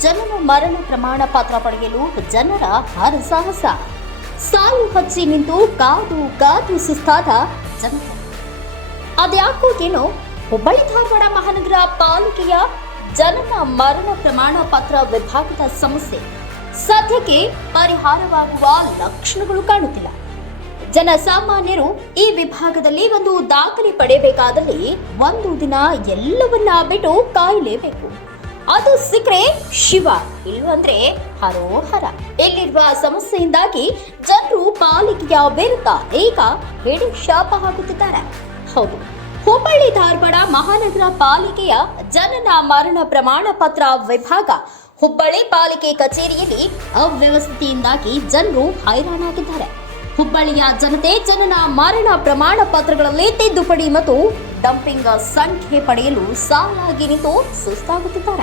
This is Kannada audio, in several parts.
ಜನನ ಮರಣ ಪ್ರಮಾಣ ಪತ್ರ ಪಡೆಯಲು ಜನರ ಹರಸಾಹಸ ಸಾಲು ಹಚ್ಚಿ ನಿಂತು ಕಾದು ಕಾದು ಸುಸ್ತಾದ ಜನತೆ ಅದ್ಯಾಕೋ ಏನೋ ಹುಬ್ಬಳ್ಳಿ ಧಾರವಾಡ ಮಹಾನಗರ ಪಾಲಿಕೆಯ ಜನನ ಮರಣ ಪ್ರಮಾಣ ಪತ್ರ ವಿಭಾಗದ ಸಮಸ್ಯೆ. ಸದ್ಯಕ್ಕೆ ಪರಿಹಾರವಾಗುವ ಲಕ್ಷಣಗಳು ಕಾಣುತ್ತಿಲ್ಲ. ಜನಸಾಮಾನ್ಯರು ಈ ವಿಭಾಗದಲ್ಲಿ ಒಂದು ದಾಖಲೆ ಪಡೆಯಬೇಕಾದಲ್ಲಿ ಒಂದು ದಿನ ಎಲ್ಲವನ್ನ ಬಿಟ್ಟು ಕಾಯಲೇಬೇಕು. ಅದು ಸಿಕ್ಕರೆ ಶಿವ, ಇಲ್ವಂದ್ರೆ ಹರೋಹರ. ಇಲ್ಲಿರುವ ಸಮಸ್ಯೆಯಿಂದಾಗಿ ಜನರು ಪಾಲಿಕೆಯ ವಿರುದ್ಧ ಏಕ ಹೇಳಿ ಶಾಪ ಹಾಕುತ್ತಿದ್ದಾರೆ. ಹೌದು, ಹುಬ್ಬಳ್ಳಿ ಧಾರವಾಡ ಮಹಾನಗರ ಪಾಲಿಕೆಯ ಜನನ ಮರಣ ಪ್ರಮಾಣ ಪತ್ರ ವಿಭಾಗ ಹುಬ್ಬಳ್ಳಿ ಪಾಲಿಕೆ ಕಚೇರಿಯಲ್ಲಿ ಅವ್ಯವಸ್ಥೆಯಿಂದಾಗಿ ಜನರು ಹೈರಾಣಾಗಿದ್ದಾರೆ. ಹುಬ್ಬಳ್ಳಿಯ ಜನತೆ ಜನನ ಮರಣ ಪ್ರಮಾಣ ಪತ್ರಗಳಲ್ಲಿ ತಿದ್ದುಪಡಿ ಮತ್ತು ಡಂಪಿಂಗ್ ಸಂಖ್ಯೆ ಪಡೆಯಲು ಸಾಲಾಗಿ ನಿಂತು ಸುಸ್ತಾಗುತ್ತಿದ್ದಾರೆ.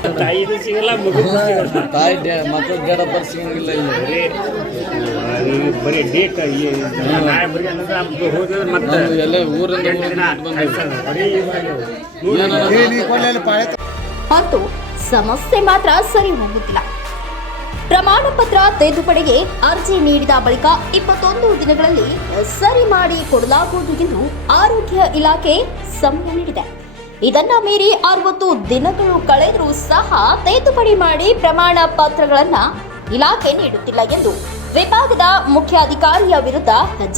ಮತ್ತು ಸಮಸ್ಯೆ ಮಾತ್ರ ಸರಿ ಹೋಗುತ್ತಿಲ್ಲ. ಪ್ರಮಾಣ ಪತ್ರ ತಿದ್ದುಪಡಿಗೆ ಅರ್ಜಿ ನೀಡಿದ ಬಳಿಕ ಇಪ್ಪತ್ತೊಂದು ದಿನಗಳಲ್ಲಿ ಸರಿ ಮಾಡಿ ಕೊಡಲಾಗುವುದು ಎಂದು ಆರೋಗ್ಯ ಇಲಾಖೆ ಸಮಯ ನೀಡಿದೆ. ಇದನ್ನ ಮೀರಿ ಅರವತ್ತು ದಿನಗಳು ಕಳೆದರೂ ಸಹ ತಿದ್ದುಪಡಿ ಮಾಡಿ ಪ್ರಮಾಣ ಪತ್ರಗಳನ್ನ ಇಲಾಖೆ ನೀಡುತ್ತಿಲ್ಲ ಎಂದು ವಿಭಾಗದ ಮುಖ್ಯಾಧಿಕಾರಿಯ ವಿರುದ್ಧ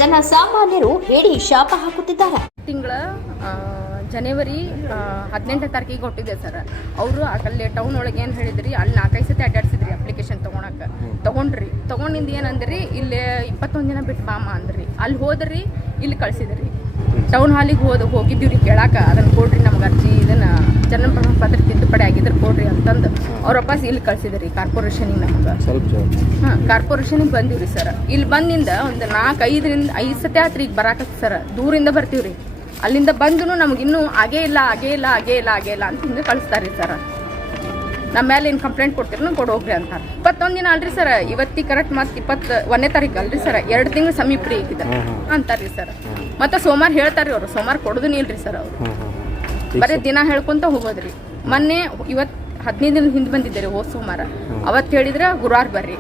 ಜನಸಾಮಾನ್ಯರು ಹೇಳಿ ಶಾಪ ಹಾಕುತ್ತಿದ್ದಾರೆ. ತಿಂಗಳ ಜನವರಿ ಹದಿನೆಂಟನೇ ತಾರೀಕಿಗೆ ಕೊಟ್ಟಿದ್ದೆ ಸರ್. ಅವರು ಅಲ್ಲಿ ಟೌನ್ ಒಳಗೆ ಏನು ಹೇಳಿದ್ರಿ ಅಲ್ಲಿ ನಾಲ್ಕೈದು ಸತಿ ಅಡ್ಡಾಡ್ಸಿದ್ರಿ ಅಪ್ಲಿಕೇಶನ್ ತೊಗೊಳಕ್ಕೆ ತೊಗೊಂಡ್ರಿ. ತೊಗೊಂಡಿಂದ ಏನಂದ್ರಿ ಇಲ್ಲಿ ಇಪ್ಪತ್ತೊಂದು ದಿನ ಬಿಟ್ಟು ಬಾಮ ಅಂದ್ರಿ. ಅಲ್ಲಿ ಹೋದ್ರಿ ಇಲ್ಲಿ ಕಳ್ಸಿದ್ರಿ. ಟೌನ್ ಹಾಲಿಗೆ ಹೋದ ಹೋಗಿದ್ದೀವಿ ರೀ ಕೇಳಾಕ. ಅದನ್ನು ಕೊಡ್ರಿ ನಮ್ಗೆ ಅರ್ಜಿ ಇದನ್ನು ಜನ್ಮ ಪ್ರಮಾಣ ಪತ್ರ ತಿದ್ದುಪಡಿ ಆಗಿದ್ರೆ ಕೊಡ್ರಿ ಅಂತಂದು ಅವ್ರ ವಾಪಸ್ ಇಲ್ಲಿ ಕಳ್ಸಿದ್ರಿ ಕಾರ್ಪೊರೇಷನಿಗೆ ನಮ್ಗೆ. ಹಾಂ ಕಾರ್ಪೊರೇಷನಿಗೆ ಬಂದೀವ್ರಿ ಸರ್. ಇಲ್ಲಿ ಬಂದಿಂದ ಒಂದು ನಾಲ್ಕು ಐದರಿಂದ ಐದು ಸತಿ ಆತ್ರಿ ಈಗ ಬರಾಕತ್ ಸರ್. ದೂರಿಂದ ಬರ್ತೀವ್ರಿ. ಅಲ್ಲಿಂದ ಬಂದು ನಮ್ಗೆ ಇನ್ನೂ ಆಗೇ ಇಲ್ಲ ಆಗೇ ಇಲ್ಲ ಆಗೇ ಇಲ್ಲ ಆಗೇ ಇಲ್ಲ ಅಂತ ಹಿಂಗೆ ಕಳಿಸ್ತಾರೆ ಸರ್. ನಮ್ಮ ಮೇಲೆ ಏನು ಕಂಪ್ಲೇಂಟ್ ಕೊಡ್ತೀರಿ ಕೊಡು ಹೋಗ್ರಿ ಅಂತ. ಇಪ್ಪತ್ತೊಂದು ದಿನ ಅಲ್ರಿ ಸರ್ ಇವತ್ತಿ ಕರೆಕ್ಟ್ ಮತ್ತೆ ಇಪ್ಪತ್ತು ಒಂದನೇ ತಾರೀಕು ಅಲ್ರಿ ಸರ್ ಎರಡು ತಿಂಗಳು ಸಮೀಪ ರೀ ಅಂತಾರೆ ಅಂತಾರ್ರಿ ಸರ್. ಮತ್ತೆ ಸೋಮವಾರ ಹೇಳ್ತಾರ್ರಿ ಅವರು ಸೋಮವಾರ ಕೊಡೋದು ಇಲ್ರಿ ಸರ್ ಅವರು. ಬರೀ ದಿನ ಹೇಳ್ಕೊಂತ ಹೋಗೋದ್ರಿ. ಮೊನ್ನೆ ಇವತ್ತು ಹದಿನೈದು ದಿನ ಹಿಂದೆ ಬಂದಿದ್ದೀರಿ ಹೋದ ಸೋಮವಾರ ಅವತ್ತು ಹೇಳಿದ್ರೆ ಗುರುವಾರ ಬರ್ರಿ.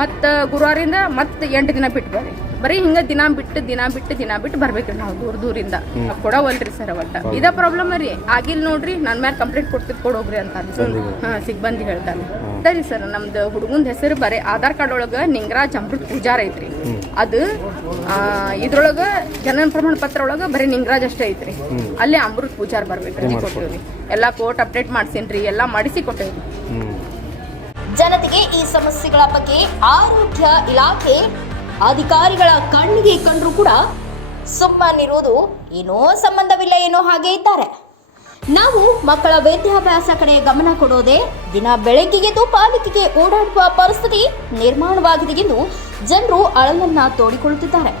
ಮತ್ತು ಗುರುವಾರಿಂದ ಮತ್ತೆ ಎಂಟು ದಿನ ಬಿಟ್ಟು ಬರ್ರಿ. ಬರೀ ಹಿಂಗ ದಿನ ಬಿಟ್ಟು ದಿನ ಬಿಟ್ಟು ದಿನ ಬಿಟ್ಟು ಬರ್ಬೇಕ್ರಿ ನಾವು ದೂರ ದೂರಿಂದ. ಕೊಡವಲ್ರಿ ಸರ್ ಅವತ್ತ. ಇದ ಪ್ರಾಬ್ಲಮ್ ರೀ. ಆಗಿಲ್ಲ ನೋಡ್ರಿ ನನ್ನ ಮ್ಯಾಲ ಕಂಪ್ಲೇಂಟ್ ಕೊಡ್ತಿದ್ ಕೊಡೋಗ್ರಿ ಅಂತ ಹಾಂ ಸಿಬ್ಬಂದಿ ಹೇಳ್ತಾರೆ ಸರಿ ಸರ್ ನಮ್ದು ಹುಡುಗಂದ್ ಹೆಸರು ಬರೀ ಆಧಾರ್ ಕಾರ್ಡ್ ಒಳಗ ನಿಂಗರಾಜ್ ಅಮೃತ್ ಪೂಜಾರ್ ಐತ್ರಿ. ಅದು ಇದ್ರೊಳಗ ಜನನ ಪ್ರಮಾಣ ಪತ್ರ ಒಳಗ ಬರೀ ನಿಂಗರಾಜ್ ಅಷ್ಟೇ ಐತ್ರಿ. ಅಲ್ಲೇ ಅಮೃತ್ ಪೂಜಾರ್ ಬರ್ಬೇಕ್ರಿ ಕೊಟ್ಟಿವ್ರಿ. ಎಲ್ಲಾ ಕೋರ್ಟ್ ಅಪ್ಡೇಟ್ ಮಾಡ್ಸೀನ್ರಿ ಎಲ್ಲಾ ಮಾಡಿಸಿ ಕೊಟ್ಟೇವ್ರಿ. ಜನತೆಗೆ ಈ ಸಮಸ್ಯೆಗಳ ಬಗ್ಗೆ ಆರೋಗ್ಯ ಇಲಾಖೆ ಅಧಿಕಾರಿಗಳ ಕಣ್ಣಿಗೆ ಕಂಡ್ರು ಕೂಡ ಸುಮ್ಮನಿರೋದು ಏನೋ ಸಂಬಂಧವಿಲ್ಲ ಏನೋ ಹಾಗೆ ಇದ್ದಾರೆ. ನಾವು ಮಕ್ಕಳ ವಿದ್ಯಾಭ್ಯಾಸ ಕಡೆ ಗಮನ ಕೊಡೋದೇ ದಿನ ಬೆಳಕಿಗೆದು ಪಾಲಿಕೆಗೆ ಓಡಾಡುವ ಪರಿಸ್ಥಿತಿ ನಿರ್ಮಾಣವಾಗಿದೆ ಎಂದು ಜನರು ಅಳಲನ್ನ ತೋಡಿಕೊಳ್ಳುತ್ತಿದ್ದಾರೆ.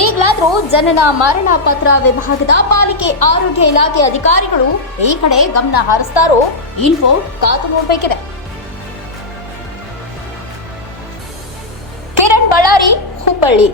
ಈಗಲಾದರೂ ಜನನ ಮರಣ ಪತ್ರ ವಿಭಾಗದ ಪಾಲಿಕೆ ಆರೋಗ್ಯ ಇಲಾಖೆ ಅಧಿಕಾರಿಗಳು ಈ ಕಡೆ ಗಮನ ಹರಿಸ್ತಾರೋ, ಇನ್ಫೋ ಕಾತು ನೋಡಬೇಕಿದೆ. ಹುಬ್ಬಳ್ಳಿ